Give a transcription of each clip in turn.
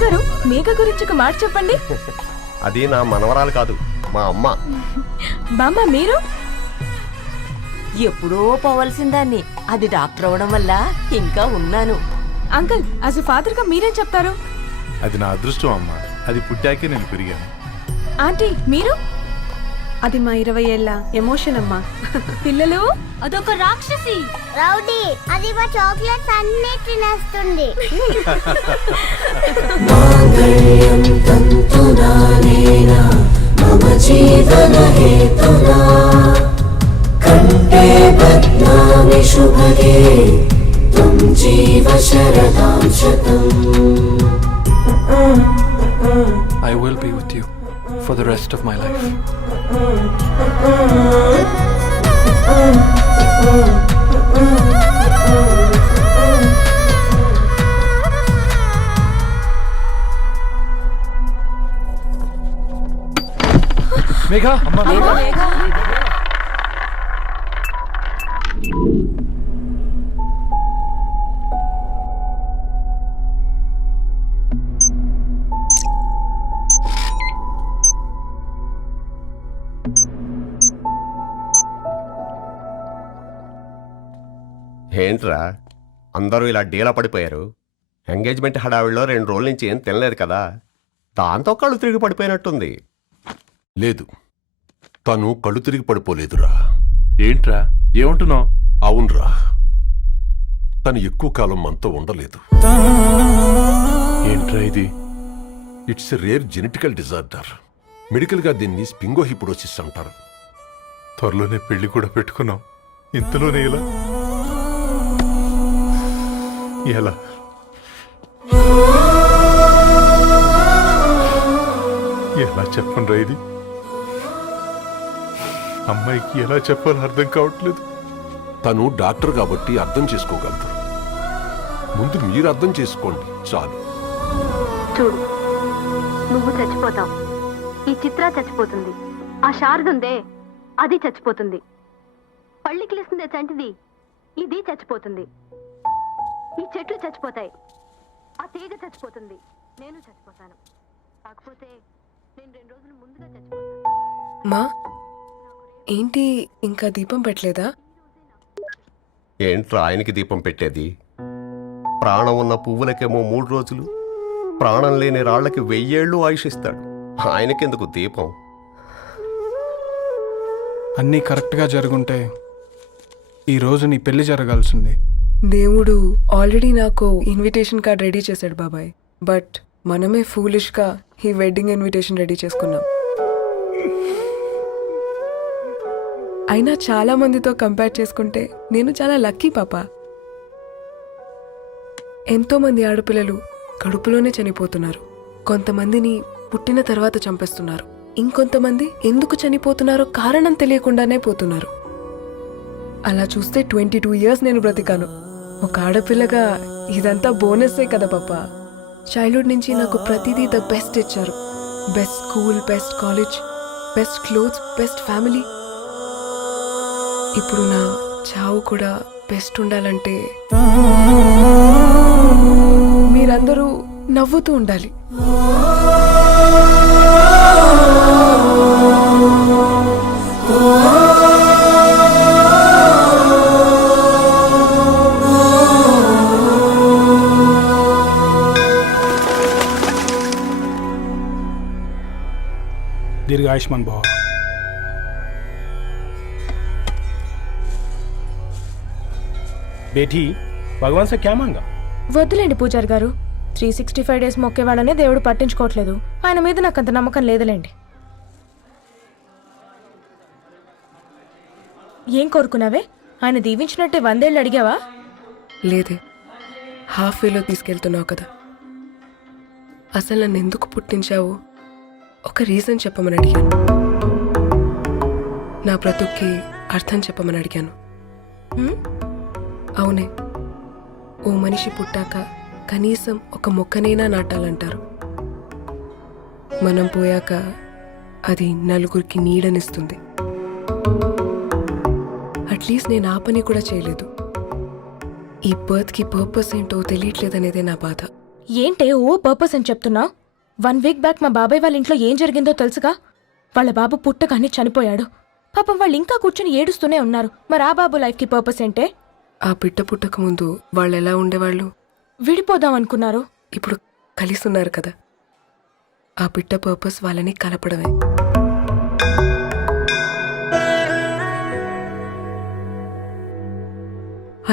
నాన్నగారు మేఘ గురించి ఒక మాట చెప్పండి. అది నా మనవరాలు కాదు, మా అమ్మ. బామ్మ మీరు? ఎప్పుడో పోవలసిందాన్ని, అది డాక్టర్ అవడం వల్ల ఇంకా ఉన్నాను. అంకుల్ యాజ్ ఎ ఫాదర్ గా మీరేం చెప్తారు? అది నా అదృష్టం అమ్మా, అది పుట్టాకే నేను పెరిగాను. ఆంటీ మీరు? అది మా 20 ఏళ్ల ఎమోషన్ అమ్మా. పిల్లలు అదొక రాక్షసి రౌడీ, అది మా చాక్లెట్స్ అన్ని తినేస్తుంది. కంటే బద్నామి శుభగే త్వం జీవ శరదాం శతం. I will be with you for the rest of my life. Megha, Amma, Megha. ఏంట్రా అందరూ ఇలా డీలా పడిపోయారు? ఎంగేజ్మెంట్ హడావిడిలో 2 రోజుల నుంచి ఏం తినలేదు కదా, దాంతో కళ్ళు తిరిగి పడిపోయినట్టుంది. లేదు, తను కళ్ళు తిరిగి పడిపోలేదురా. ఏంట్రా ఏమంటున్నావు? అవునరా, తను ఎక్కువ కాలం మనతో ఉండలేదు. ఏంట్రా ఇది? It's a rare genetical disorder. మెడికల్గా దీన్ని స్పింగోహిపోడోసిస్ అంటారు. త్వరలోనే పెళ్లి కూడా పెట్టుకున్నాం, ఇంతలోనే ఇలా ఎలా? ఎలా చెప్పనురా ఇది? అమ్మాయికి ఎలా చెప్పాలో అర్థం కావట్లేదు. తను డాక్టర్ కాబట్టి అర్థం చేసుకోగలదు. ముందు మీరు అర్థం చేసుకోండి చాలు. చూడు, నువ్వు చచ్చిపోతావు, ఈ చిత్ర చచ్చిపోతుంది, ఆ శారదుందే అది చచ్చిపోతుంది, పళ్ళికిలిస్తుందే చంటిది ఇది చచ్చిపోతుంది, ఈ చెట్లు చచ్చిపోతాయి, ఆ తీగ చచ్చిపోతుంది, నేను చచ్చిపోతాను. కాకపోతే నేను 2 రోజులు ముందుగా చచ్చిపోతాను. మా ఏంటి ఇంకా దీపం పెట్టలేదా? ఏంట్రా ఆయనకి దీపం పెట్టేది? ప్రాణం ఉన్న పువ్వులకేమో 3 రోజులు, ప్రాణం లేని రాళ్లకి 1000 ఏళ్ళు ఆయుషిస్తాడు. ఆయనకెందుకు దీపం? అన్నీ కరెక్ట్గా జరుగుంటే ఈరోజు నీ పెళ్లి జరగాల్సింది. దేవుడు ఆల్రెడీ నాకు ఇన్విటేషన్ కార్డ్ రెడీ చేశాడు బాబాయ్. బట్ మనమే ఫూలిష్గా ఈ వెడ్డింగ్ ఇన్విటేషన్ రెడీ చేసుకున్నాం. అయినా చాలా మందితో కంపేర్ చేసుకుంటే నేను చాలా లక్కీ పాప. ఎంతో మంది ఆడపిల్లలు కడుపులోనే చనిపోతున్నారు. కొంతమందిని పుట్టిన తర్వాత చంపేస్తున్నారు. ఇంకొంతమంది ఎందుకు చనిపోతున్నారో కారణం తెలియకుండానే పోతున్నారు. అలా చూస్తే 22 ఇయర్స్ నేను బ్రతికాను. ఒక ఆడపిల్లగా ఇదంతా బోనస్సే కదా పాప. చైల్డ్హుడ్ నుంచి నాకు ప్రతిదీ ద బెస్ట్ ఇచ్చారు. Best school, best college, best clothes, best family. ఇప్పుడు నా చావు కూడా బెస్ట్ ఉండాలంటే మీరందరూ నవ్వుతూ ఉండాలి. दीर्घ आयुष्मान भव. बेटी भगवान से क्या मांगा? వద్దులేండి పూజారి గారు, 365 డేస్ మొక్కేవాళ్ళనే దేవుడు పట్టించుకోవట్లేదు. ఆయన మీద నాకు అంత నమ్మకం లేదులేండి. ఏం కోరుకున్నావే? ఆయన దీవించినట్టే 100 ఏళ్ళు అడిగావా? లేదే, హాఫ్ వేలో తీసుకెళ్తున్నావు కదా. అసలు నన్ను ఎందుకు పుట్టించావు ఒక రీజన్ చెప్పమని అడిగాను. నా బ్రతుక్కి అర్థం చెప్పమని అడిగాను. అవునే, ఓ మనిషి పుట్టాక కనీసం ఒక మొక్కనైనా నాటాలంటారు. మనం పోయాక అది నలుగురికి నీడనిస్తుంది. అట్లీస్ట్ నేను ఆ పని కూడా చేయలేదు. ఈ బర్త్కి పర్పస్ ఏంటో తెలియట్లేదనేదే నా బాధ. ఏంటే ఓ పర్పస్ అని చెప్తున్నా? 1 వీక్ బ్యాక్ మా బాబాయ్ వాళ్ళ ఇంట్లో ఏం జరిగిందో తెలుసుగా? వాళ్ళ బాబు పుట్టగానే చనిపోయాడు. పాపం వాళ్ళు ఇంకా కూర్చొని ఏడుస్తూనే ఉన్నారు. మరి ఆ బాబు లైఫ్కి పర్పస్ ఏంటే? ఆ బిడ్డ పుట్టక ముందు వాళ్ళు ఎలా ఉండేవాళ్ళు? విడిపోదాం అనుకున్నారు. ఇప్పుడు కలిసి ఉన్నారు కదా. ఆ బిడ్డ పర్పస్ వాళ్ళని కలపడమే.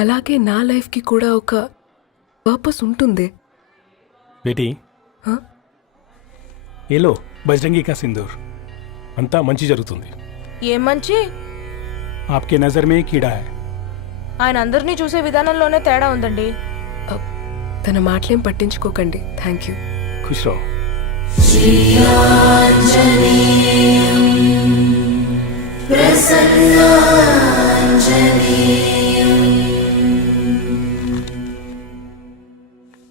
అలాగే నా లైఫ్కి కూడా ఒక పర్పస్ ఉంటుంది. बेटी हाँ? ये लो बजरंगी का सिंदूर అంతా మంచి జరుగుతుంది. ఏం మంచి? आपके नजर में कीड़ा है. ఆయన అందరినీ చూసే విధానంలోనే తేడా ఉందండి. తన మాటలేం పట్టించుకోకండి. Thank you. खुश रहो.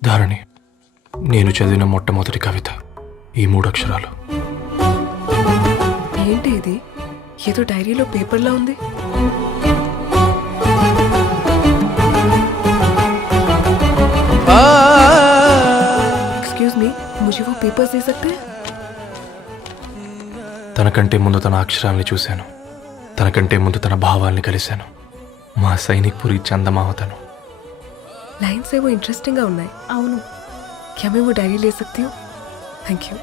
ధారణి, నేను చదివిన మొట్టమొదటి కవిత ఈ 3 అక్షరాలు. ఏంటి ఇది? ఏదో డైరీలో పేపర్లా ఉంది. एक्सक्यूज मी, मुझे वो पेपर्स दे सकते हैं? తనకంటే ముందు తన అక్షరాల్ని చూశాను. తనకంటే ముందు తన భావాల్ని కలిశాను. మా సైనిక్ పురి చందమావతను. लाइन्स है वो इंटरेस्टिंग ఉన్నాయి. అవును, क्या मैं वो डायरी ले सकती हूँ? Thank you.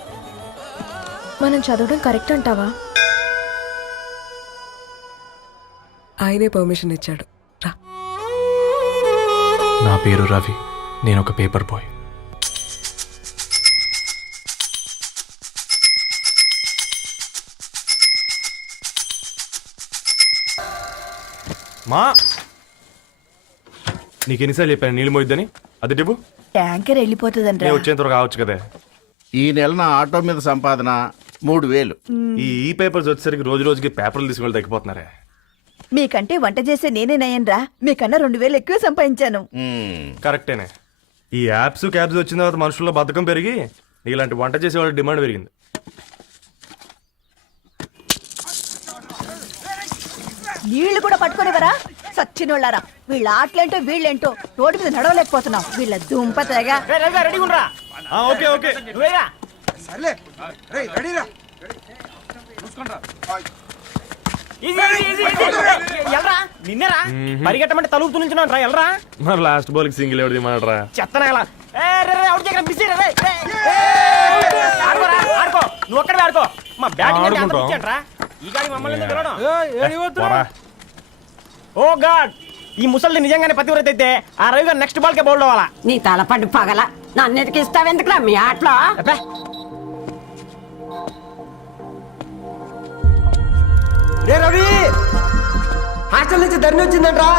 మనం చదవడం కరెక్ట్ అంటావా? ఆయనే పర్మిషన్ ఇచ్చాడు. రా. నా పేరు రవి. నేను ఒక పేపర్ బాయ్. మా నీకెన్నిసార్లు చెప్పాను నీళ్ళు మోయిద్దని? అది టిప్పు ట్యాంకర్ వెళ్ళిపోతుందంటే నేను వచ్చేంత వరకు కావచ్చు కదా. ఈ నెల నా ఆటో మీద సంపాదన 3000. ఈ పేపర్స్ వచ్చేసరికి రోజు రోజుకి పేపర్లు తీసుకుని తగ్గిపోతున్నారే. మీకంటే వంట చేసే నేనే నయ్యన్రా. మీకన్నా 2000 ఎక్కువ సంపాదించాను. కరెక్టేనే. ఈ యాప్స్ క్యాబ్స్ వచ్చిన తర్వాత మనుషుల్లో బద్ధకం పెరిగి ఇలాంటి వంట చేసే వాళ్ళ డిమాండ్ పెరిగింది. నీళ్లు కూడా పట్టుకునేవరా సచ్చినోళ్ళారా. వీళ్ళ ఆటలేంటో వీళ్ళేంటో రోడ్డు మీద నడవలేకపోతున్నాం. వీళ్ళ దుంప తెగ. ఓకే ఓకే నిన్నరా పరిగెట్టమంటే తలుపుతూ నుంచి ఎల్రా. మరి లాస్ట్ బాల్ కి సింగిల్ ఎవరిది మాట్రా చెత్తనా నువ్వు ఒక్కడే ఆడుకో. మా బ్యాటింగ్ ఈ గాడి మమ్మల్ని పిలవడం. ఓ గాడ్, ఈ ముసలి నిజంగానే పతివ్రత అయితే ఆ రవి గారు నెక్స్ట్ బాల్ కే బౌల్డ్ అవ్వాలా. నీ తలపండి పగల నన్నిటికి ఇస్తావెందుకురా మీ ఆటలో? రే రవి, హాస్టల్ నుంచి ధరణి వచ్చిందంట్రా.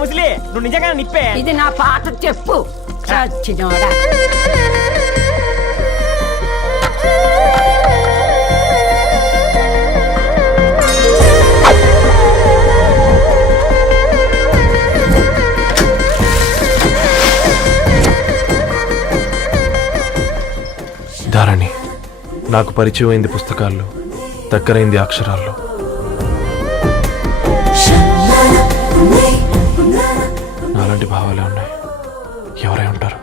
ముసలి నువ్వు నిజంగా నిప్పే. ఇది నా పాట చెప్పు చచ్చినోడా. ధారణి, నాకు పరిచయం అయింది పుస్తకాల్లో, దగ్గరైంది అక్షరాల్లో. నాలాంటి భావాలే ఉన్నాయి. ఎవరై ఉంటారు?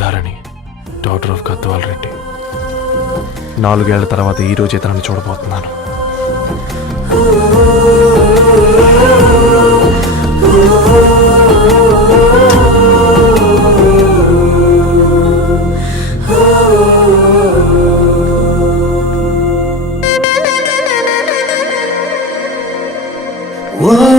Dharani, doctor of Gadwal Reddy. 4 ఏళ్ల తర్వాత ఈ రోజే తనని చూడబోతున్నాను. Oh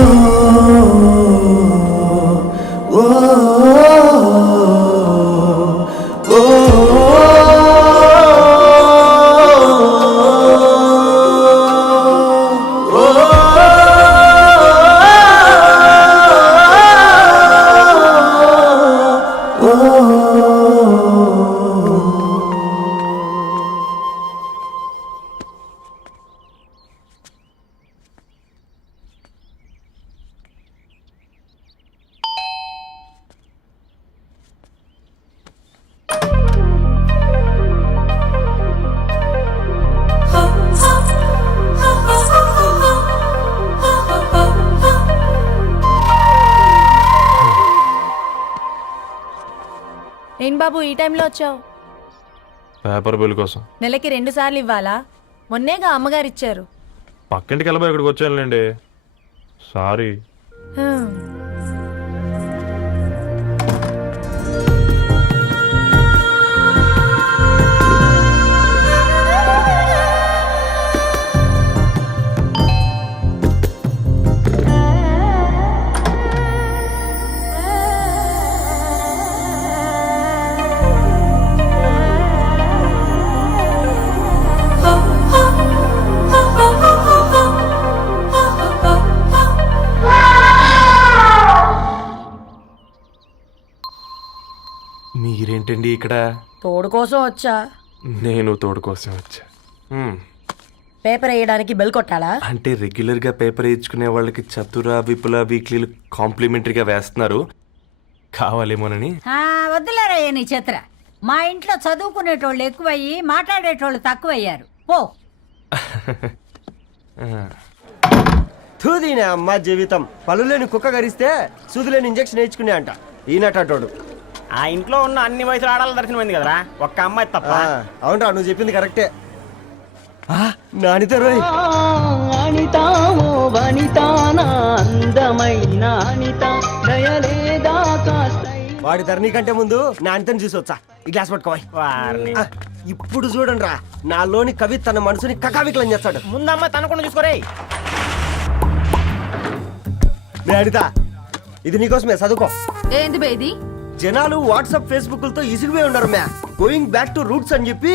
బాబు ఈ టైంలో వచ్చావు? పేపర్ బిల్ కోసం. నెలకి 2 సార్లు ఇవ్వాలా? మొన్నేగా అమ్మగారు ఇచ్చారు. పక్కింటికి వెళ్ళబోయి ఇక్కడికి వచ్చానులేండి. సారీ. మీరేంటండి ఇక్కడ? తోడు కోసం వచ్చా. నేను తోడు కోసం వచ్చా. పేపర్ వేయడానికి బెల్ కొట్టాలా? అంటే రెగ్యులర్గా పేపర్ వేయించుకునే వాళ్ళకి చతుర విపుల వీక్లీలు కాంప్లిమెంటరీగా వేస్తున్నారు, కావాలేమోనని. వద్దులేరా నీ చిత్ర. మా ఇంట్లో చదువుకునేటోళ్ళు ఎక్కువయ్యి మాట్లాడేటోళ్ళు తక్కువయ్యారు. పో. తూదీనే అమ్మ జీవితం. పలులేని కుక్క గరిస్తే సూదులేని ఇంజక్షన్ వేయించుకునే అంట ఈనటోడు. ఆ ఇంట్లో ఉన్న అన్ని వయసుల ఆడాల దర్శనమైంది కదరా, ఒక్క అమ్మాయి తప్ప. అవునరా, నువ్వు చెప్పింది కరెక్టే. నానిత రోయ్. వాడి ధరణి కంటే ముందు నానితని చూసి వచ్చా. ఈ గ్లాస్ పట్టుకోవాలి. ఇప్పుడు చూడండి రా, నాలోని కవి తన మనసుని కకావికలం చేస్తాడు. ముందమ్మ తనకుండా చూసుకోరే. అనిత, ఇది నీకోసమే, చదువుకో. ఏంది బేది? జనాలు వాట్సాప్ ఫేస్బుక్లతో ఇసిగిపోయి ఉన్నారు మ్యా. గోయింగ్ బ్యాక్ టు రూట్స్ అని చెప్పి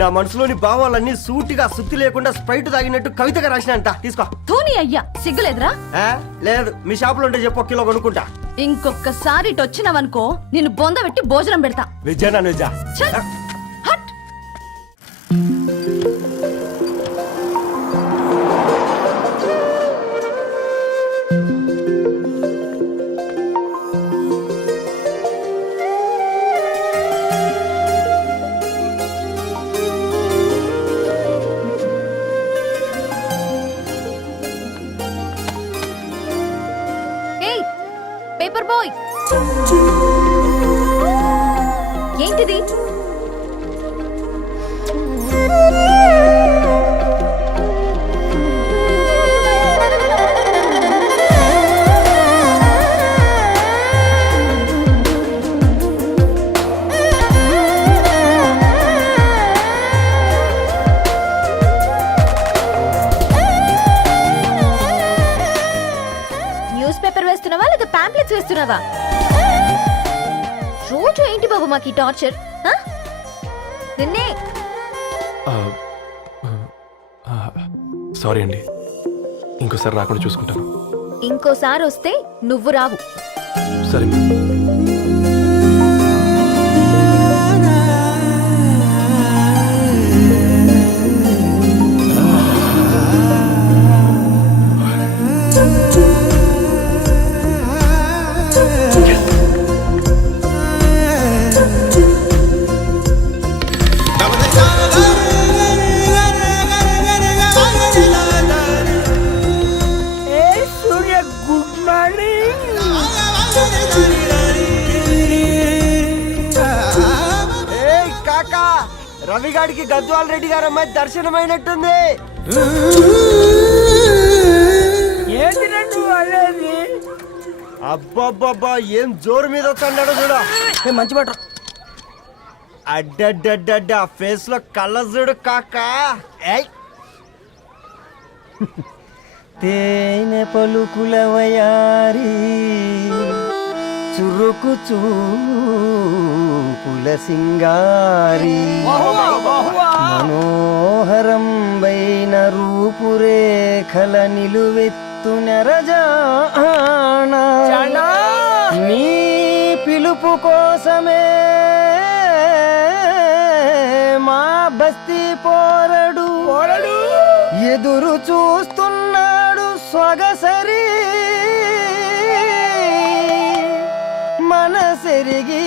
నా మనసులోని భావాలన్నీ సూటిగా సుత్తి లేకుండా స్ప్రైట్ తాగినట్టు కవితగా రాసినంట. తీసుకో. తూని అయ్యా, సిగ్గులేదురా? లేదు, మీ షాపులో ఉంటే చెప్పు, 1 కిలో కొనుక్కుంటా. ఇంకొకసారి ఇటు వచ్చినావనుకో నిన్ను బొంద పెట్టి భోజనం పెడతా. వెజ్జా నాన్ వెజ్జా? హట్. పేపర్ బాయ్, ఏంటిది? న్యూస్ పేపర్ వేస్తున్నావా లేదా పాంప్లెట్స్ వేస్తున్నావా? రోజు ఏంటి బాబు మాకు ఈ టార్చర్? నిన్నే. సారీ అండి, ఇంకోసారి రాకుండా చూసుకుంటాను. ఇంకోసారి వస్తే నువ్వు రావు. సరే. రవిగాడికి గద్వాల్ రెడ్డి గారు అమ్మాయి దర్శనమైనట్టుంది. అబ్బబ్బబ్బా, ఏం జోరు మీద వస్తున్నాడో చూడు. మంచి బట్ట. అడ్డడ్డడ్డ ఫేస్ లో కళ్ళ చూడు కాకా. తేనె పలుకుల వయారి చురుకు చూపుల సింగారి మనోహరం వైన రూపురేఖల నిలువెత్తు నెరజానా నీ పిలుపు కోసమే మా బస్తీ పోరడు ఎదురు చూస్తున్నాడు సొగసరి మనసెరిగి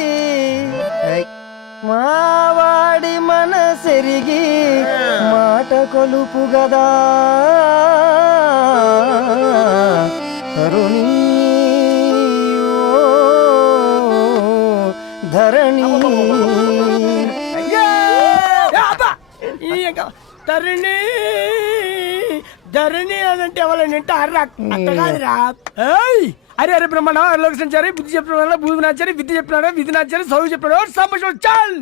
మావాడి మనసెరిగి మాట కొలుపు గదా తరుణి ధరణి ఇంకేం కావాలి తరుణి ధరణి అని అంటే ఎవరైనా వింటారా అట్ట కాదురా ఏయ్ అరే అరే బ్రహ్మణ లోక సంచారి బుద్ధి చెప్పిన భూమి నాచారి విద్య చెప్పినాడు విధి నాచారి చదువు చెప్పినాడు సంభాషణ చాల్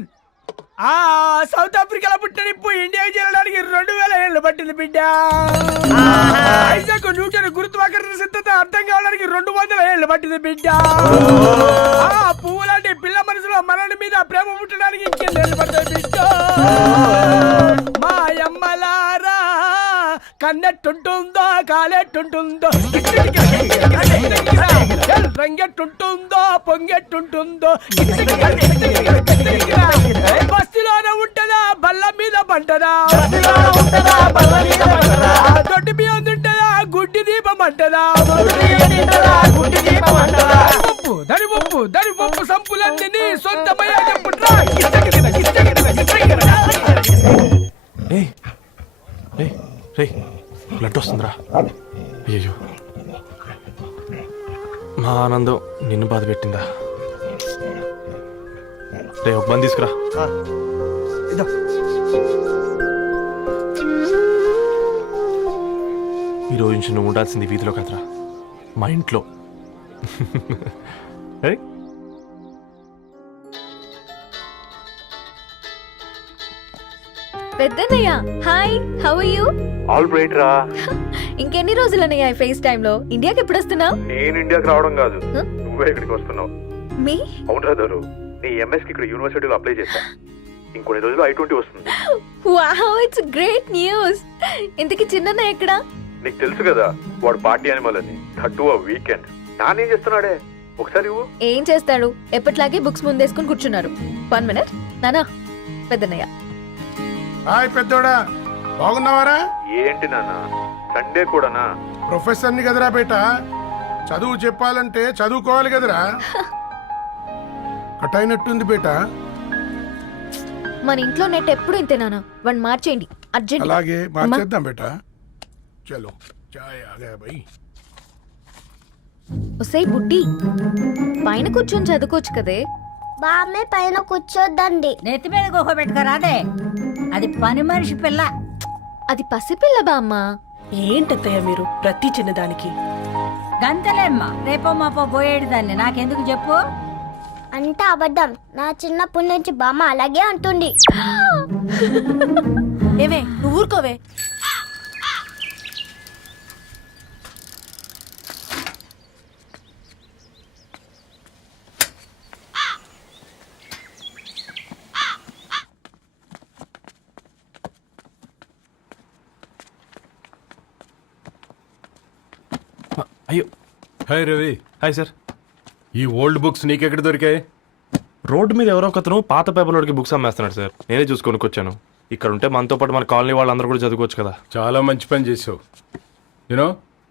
సౌత్ ఆఫ్రికాలో పుట్టిన ఇప్పుడు ఇండియాకి చేరడానికి 2000 ఏళ్ళు పట్టింది బిడ్డ ఐజాక్ న్యూటన్ గురుత్వాకర్షణ సిద్ధత అర్థం కావడానికి 200 ఏళ్ళు పట్టింది బిడ్డ పువ్వు లాంటి పిల్ల మనసులో మనని మీద ప్రేమ పుట్టడానికి ఇంకేళ్ళు పడుతుంది బిడ్డ మా అమ్మలారా కన్నెట్టుంటుందో కాలెట్టుంటుందో రంగెట్టుంటుందో పొంగెట్టుంటుందో బస్తిలోనే ఉంటదా బల్ల మీద పంటదా దొడ్డి బియ్యం తింటదా గుడ్డి దీపం అంటదా దరి పప్పు సంపులన్నీ సొంతమయ్యా చెప్పుట్రా బ్లడ్ వస్తుందిరా. అయ్యో మా ఆనందం నిన్ను బాధ పెట్టిందా? రే ఒక బంద్ తీసుకురా. ఈరోజు నుంచి నువ్వు ఉండాల్సింది వీధిలో కదరా, మా ఇంట్లో. పెద్దన్నయ్య hi, how are you? All right రా. ఇంకెన్ని రోజులన్నయ్య ఫేస్ టైమ్ లో? ఇండియాకి ఎప్పుడు వస్తున్నావు? నేను ఇండియాకి రావడం కాదు, నువ్వే ఇక్కడికి వస్తున్నావు. మీ అవునరా దొరు, నీ ఎంఎస్ కి ఇక్కడ యూనివర్సిటీలో అప్లై చేశా. ఇంకొన్ని రోజులు I-20 వస్తుంది. Wow, it's great news. ఇంతకి చిన్నన్నయ్య ఎక్కడా? నీకు తెలుసు కదా వాడు పార్టీ అనిమల్ అని, థర్డ్ వీకెండ్. నానేం చేస్తున్నాడే ఒకసారి ఏం చేస్తాడు, ఎప్పట్లాగే బుక్స్ ముందేసుకుని కూర్చున్నారు. 1 మినిట్ నానా. పెద్దన్నయ్య హాయ్ పెద్దోడా, బాగున్నావారా? ఏంటి నాన్న సండే కూడానా? ప్రొఫెసర్ని కదరా బేట, చదువు చెప్పాలంటే చదువుకోవాలి కదరా. కట్ అయినట్టుంది బేట. మన ఇంట్లో నెట్ ఎప్పుడు ఇంతే నానా, వన్ మార్చేయండి అర్జెంట్. అలాగే మార్చేద్దాం బేట. చలో చాయ్ ఆగా భయ్. ఒసై బుడ్డి, పైన కూర్చొని చదువుకోవచ్చు కదే. బామ్మే పైన కూర్చోద్దండి. నెత్తి మీద గుహ పెట్టుకోరాదే, అది పని మనిషి పిల్ల. అది పసిపిల్ల బామ్మ. ఏంటత్తయ్య మీరు ప్రతి చిన్నదానికి? గంతలేమ్మా, రేపో మాపో పోయేడు దాన్ని నాకెందుకు చెప్పు. అంటే అబద్ధం, నా చిన్నప్పటి నుంచి బామ్మ అలాగే అంటుంది. ఏవే నువ్వు ఊరుకోవే. అయ్యో హాయ్ రవి. Hi sir. ఈ ఓల్డ్ బుక్స్ నీకెక్కడ దొరికాయి? రోడ్డు మీద ఎవరో ఒకతను పాత పేపర్లోకి బుక్స్ అమ్మేస్తున్నాడు సార్, నేనే చూసుకొని వచ్చాను. ఇక్కడ ఉంటే మనతో పాటు మన కాలనీ వాళ్ళందరూ కూడా చదువుకోవచ్చు కదా. చాలా మంచి పని చేసావు. You know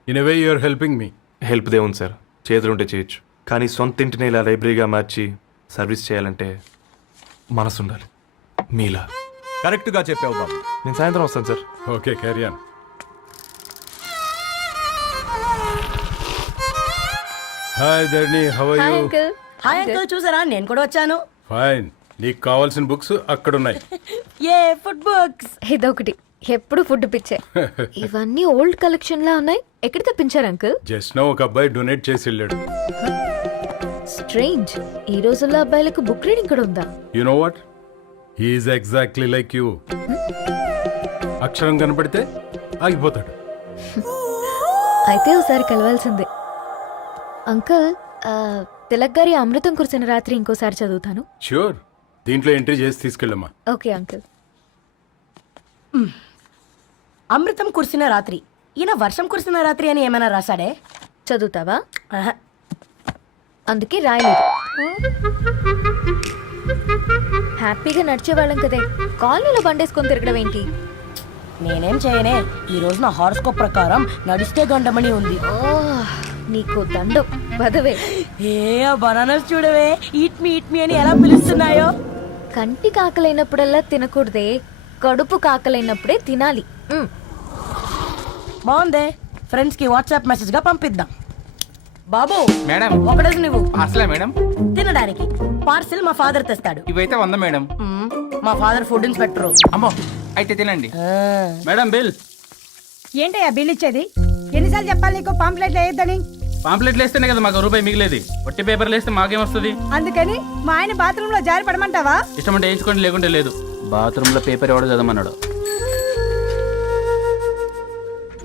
in a way you are helping me. Help దేవుంది సార్, చేతులుంటే చేయొచ్చు, కానీ సొంత ఇంటిని ఇలా లైబ్రరీగా మార్చి సర్వీస్ చేయాలంటే మనసు ఉండాలి మీలా. కరెక్ట్గా చెప్పావు బాబు. నేను సాయంత్రం వస్తాను sir. Okay carry on. Hi Dharani, how are hi you? Uncle. Hi uncle, చూసారా నేను కూడా వచ్చాను. ఫైన్. నీకు కావాల్సిన బుక్స్ అక్కడ ఉన్నాయి. ఏ ఫుడ్ బుక్స్? ఇదొకటి, ఎప్పుడు ఫుడ్ పిచ్చే. ఇవన్నీ ఓల్డ్ కలెక్షన్ లా ఉన్నాయి. ఎక్కడ తెప్పించారు అంకుల్? జస్ట్ నో ఒక అబ్బాయి డొనేట్ చేసి వెళ్ళాడు. స్ట్రేంజ్, ఈ రోజుల్లో అబ్బాయిలకు బుక్ రీడింగ్ కూడా ఉందా? You know what, he is exactly like you. అక్షరం కనపడితే ఆగిపోతాడు. అయితే ఒకసారి కలవాల్సిందే. అంకుల్, తిలక్ గారి అమృతం కురిసిన రాత్రి ఇంకోసారి చదువుతాను. ష్యూర్, దీంట్లో ఎంట్రీ చేసి తీసుకెళ్ళమ్మా. Okay uncle. అమృతం కురిసిన రాత్రి, ఈయన వర్షం కురిసిన రాత్రి అని ఏమైనా రాశాడే? చదువుతావా? ఆహా. అందుకే రాయలేదు. హ్యాపీగా నడిచేవాళ్ళం కదే, కాలనీలో బండేసుకొని తిరగడం ఏంటి? నేనేం చేయనే, ఈ రోజు నా హారోస్కోప్ ప్రకారం నడిస్తే గండమణి ఉంది. నీకు దండం బదవే. ఏ బనానాస్ చూడవే, ఈట్ మీ అని ఎలా పిలుస్తున్నాయో. కంటి కాకలైనప్పుడల్లా తినకూడదే, కడుపు కాకలైనప్పుడే తినాలి. బాగుందే, ఫ్రెండ్స్ కి వాట్సాప్ మెసేజ్ గా పంపిద్దాం. బాబు మేడం ఒకడేసి నువ్వు అసలే మేడం తినడానికి పార్సిల్ మా ఫాదర్ తెస్తాడు. ఇవైతే 100 మేడం. మా ఫాదర్ ఫుడ్ ఇన్స్పెక్టర్. అమ్మో అయితే తినండి మేడం బిల్. ఏంటయ్యా బిల్ ఇచ్చేది? ఎన్నిసార్లు చెప్పాలి నీకు పాంప్లెట్ వేయొద్దని? పాంప్లెట్లు వేస్తేనే కదా మాకు రూపాయి మిగిలేది. ఒట్టి పేపర్లు వేస్తే మాకేం వస్తుంది? అందుకని మా ఆయన బాత్రూమ్ లో జారి పడమంటావా? ఇష్టం అంటే వేయించుకోండి, లేకుంటే లేదు. బాత్రూమ్ లో పేపర్ ఎవడు చదవమన్నాడు.